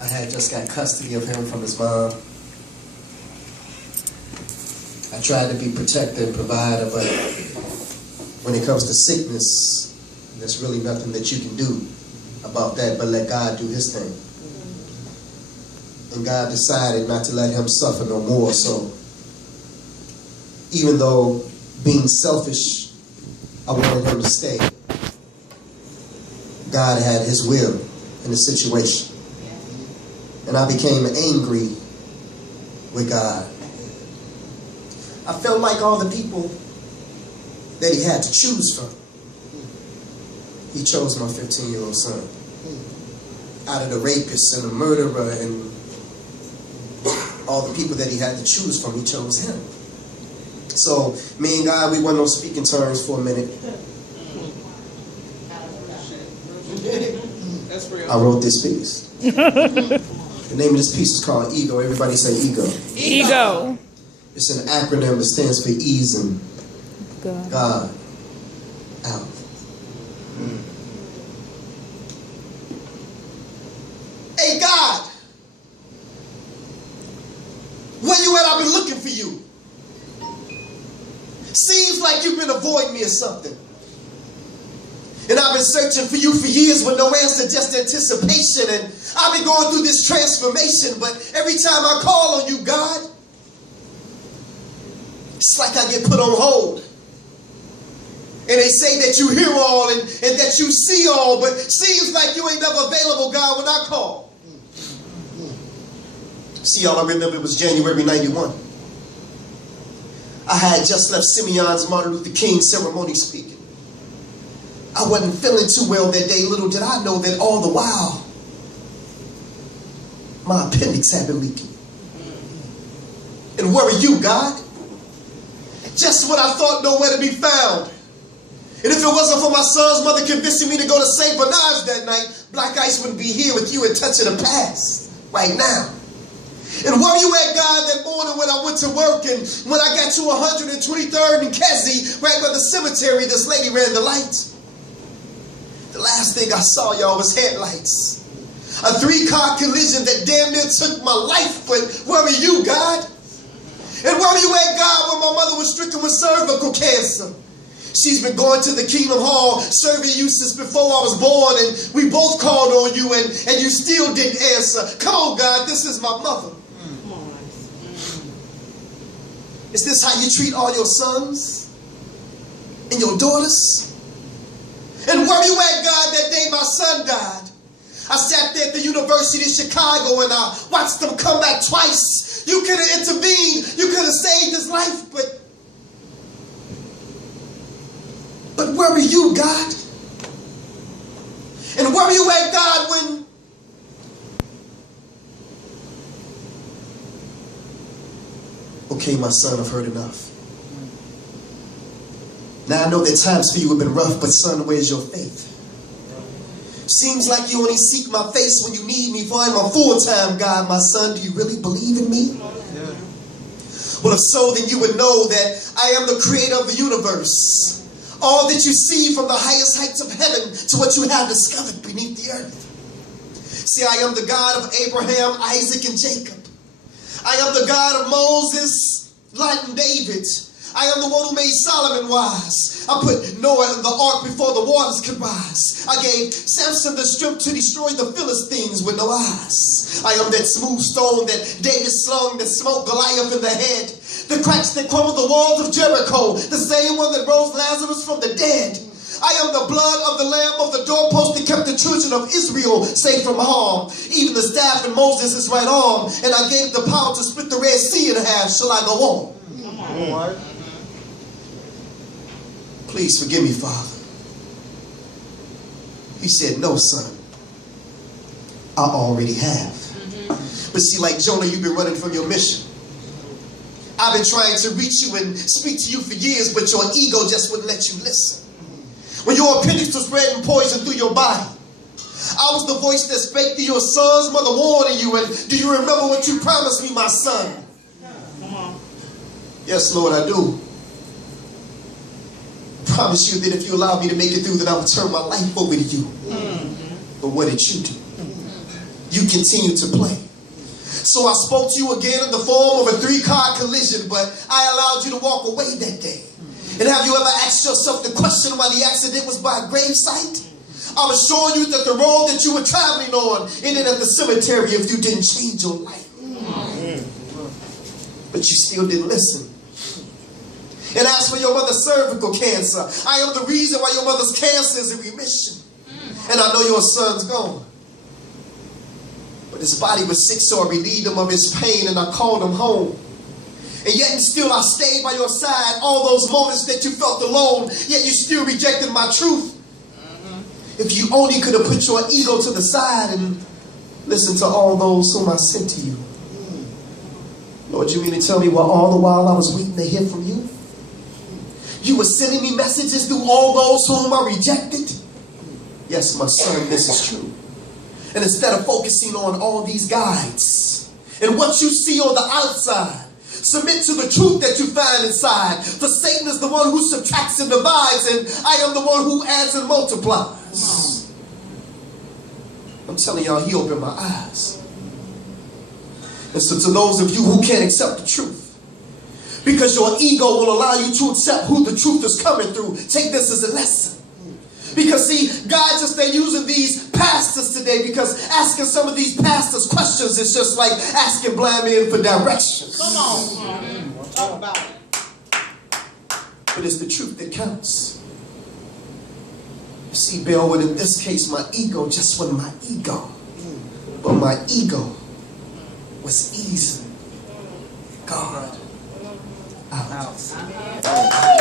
I had just got custody of him from his mom. I tried to be protector and provider, but when it comes to sickness, there's really nothing that you can do about that but let God do his thing. And God decided not to let him suffer no more. So even though being selfish, I wanted him to stay, God had his will in the situation. And I became angry with God. I felt like all the people that he had to choose from, he chose my 15-year-old son. Out of the rapist and the murderer and all the people that he had to choose from, he chose him. So me and God, we went on speaking terms for a minute. I wrote this piece. The name of this piece is called E.G.O. Everybody say E.G.O. E.G.O. It's an acronym that stands for Ease and God out. Hey God, where you at? I've been looking for you. Seems like you've been avoiding me or something. And I've been searching for you for years with no answer, just anticipation. And I've been going through this transformation, but every time I call on you, God, it's like I get put on hold. And they say that you hear all and that you see all, but seems like you ain't never available, God, when I call. See, all I remember was January 91. I had just left Simeon's Martin Luther King ceremony speaking. I wasn't feeling too well that day. Little did I know that all the while, my appendix had been leaking. And where are you, God? Just when I thought nowhere to be found. And if it wasn't for my son's mother convincing me to go to St. Bernard's that night, Black Ice wouldn't be here with you and touching the past right now. And where you at, God, that morning when I went to work and when I got to 123rd and Kesey, right by the cemetery, this lady ran the lights. The last thing I saw, y'all, was headlights. A 3-car collision that damn near took my life, but where are you, God? And where are you at, God, when my mother was stricken with cervical cancer? She's been going to the Kingdom Hall serving you since before I was born, and we both called on you, and you still didn't answer. Come on, God, this is my mother. Is this how you treat all your sons and your daughters? And where you at, God, that day my son died? I sat there at the University of Chicago and I watched them come back twice. You could have intervened. You could have saved his life, but where are you, God? And where are you at, God, when okay, my son, I've heard enough. Now I know that times for you have been rough, but son, where's your faith? Seems like you only seek my face when you need me, for I'm a full-time God. My son, do you really believe in me? Yeah. Well, if so, then you would know that I am the creator of the universe. All that you see from the highest heights of heaven to what you have discovered beneath the earth. See, I am the God of Abraham, Isaac, and Jacob. I am the God of Moses, Lot, and David. I am the one who made Solomon wise. I put Noah in the ark before the waters could rise. I gave Samson the strength to destroy the Philistines with no eyes. I am that smooth stone that David slung that smote Goliath in the head. The cracks that crumbled the walls of Jericho. The same one that rose Lazarus from the dead. I am the blood of the lamb of the doorpost that kept the children of Israel safe from harm. Even the staff in Moses' right arm. And I gave the power to split the Red Sea in half. Shall I go on? Please forgive me, Father. He said, no, son. I already have. But see, like Jonah, you've been running from your mission. I've been trying to reach you and speak to you for years, but your ego just wouldn't let you listen. When your appendix was spreading poison through your body, I was the voice that spake to your son's mother warning you. And do you remember what you promised me, my son? Yes, Lord, I do. I promise you that if you allow me to make it through, that I will turn my life over to you. But what did you do? you continue to play. So I spoke to you again in the form of a 3-car collision, but I allowed you to walk away that day. And have you ever asked yourself the question why the accident was by gravesite? I was showing you that the road that you were traveling on ended at the cemetery if you didn't change your life. But you still didn't listen. And as for your mother's cervical cancer, I am the reason why your mother's cancer is in remission. And I know your son's gone. But his body was sick, so I relieved him of his pain and I called him home. And yet and still I stayed by your side all those moments that you felt alone, yet you still rejected my truth. If you only could have put your ego to the side and listened to all those whom I sent to you. Lord, you mean to tell me what all the while I was waiting to hear from you? You were sending me messages through all those whom I rejected? Yes, my son, this is true. And instead of focusing on all these guides and what you see on the outside, submit to the truth that you find inside. For Satan is the one who subtracts and divides, and I am the one who adds and multiplies. I'm telling y'all, he opened my eyes. And so to those of you who can't accept the truth, because your ego won't allow you to accept who the truth is coming through, take this as a lesson. Because see, God just ain't using these pastors today, because asking some of these pastors questions is just like asking blind men for directions. Come on. Talk about it. But it's the truth that counts. You see, Bill, in this case, my ego just wasn't my ego. But my ego was easy. God out.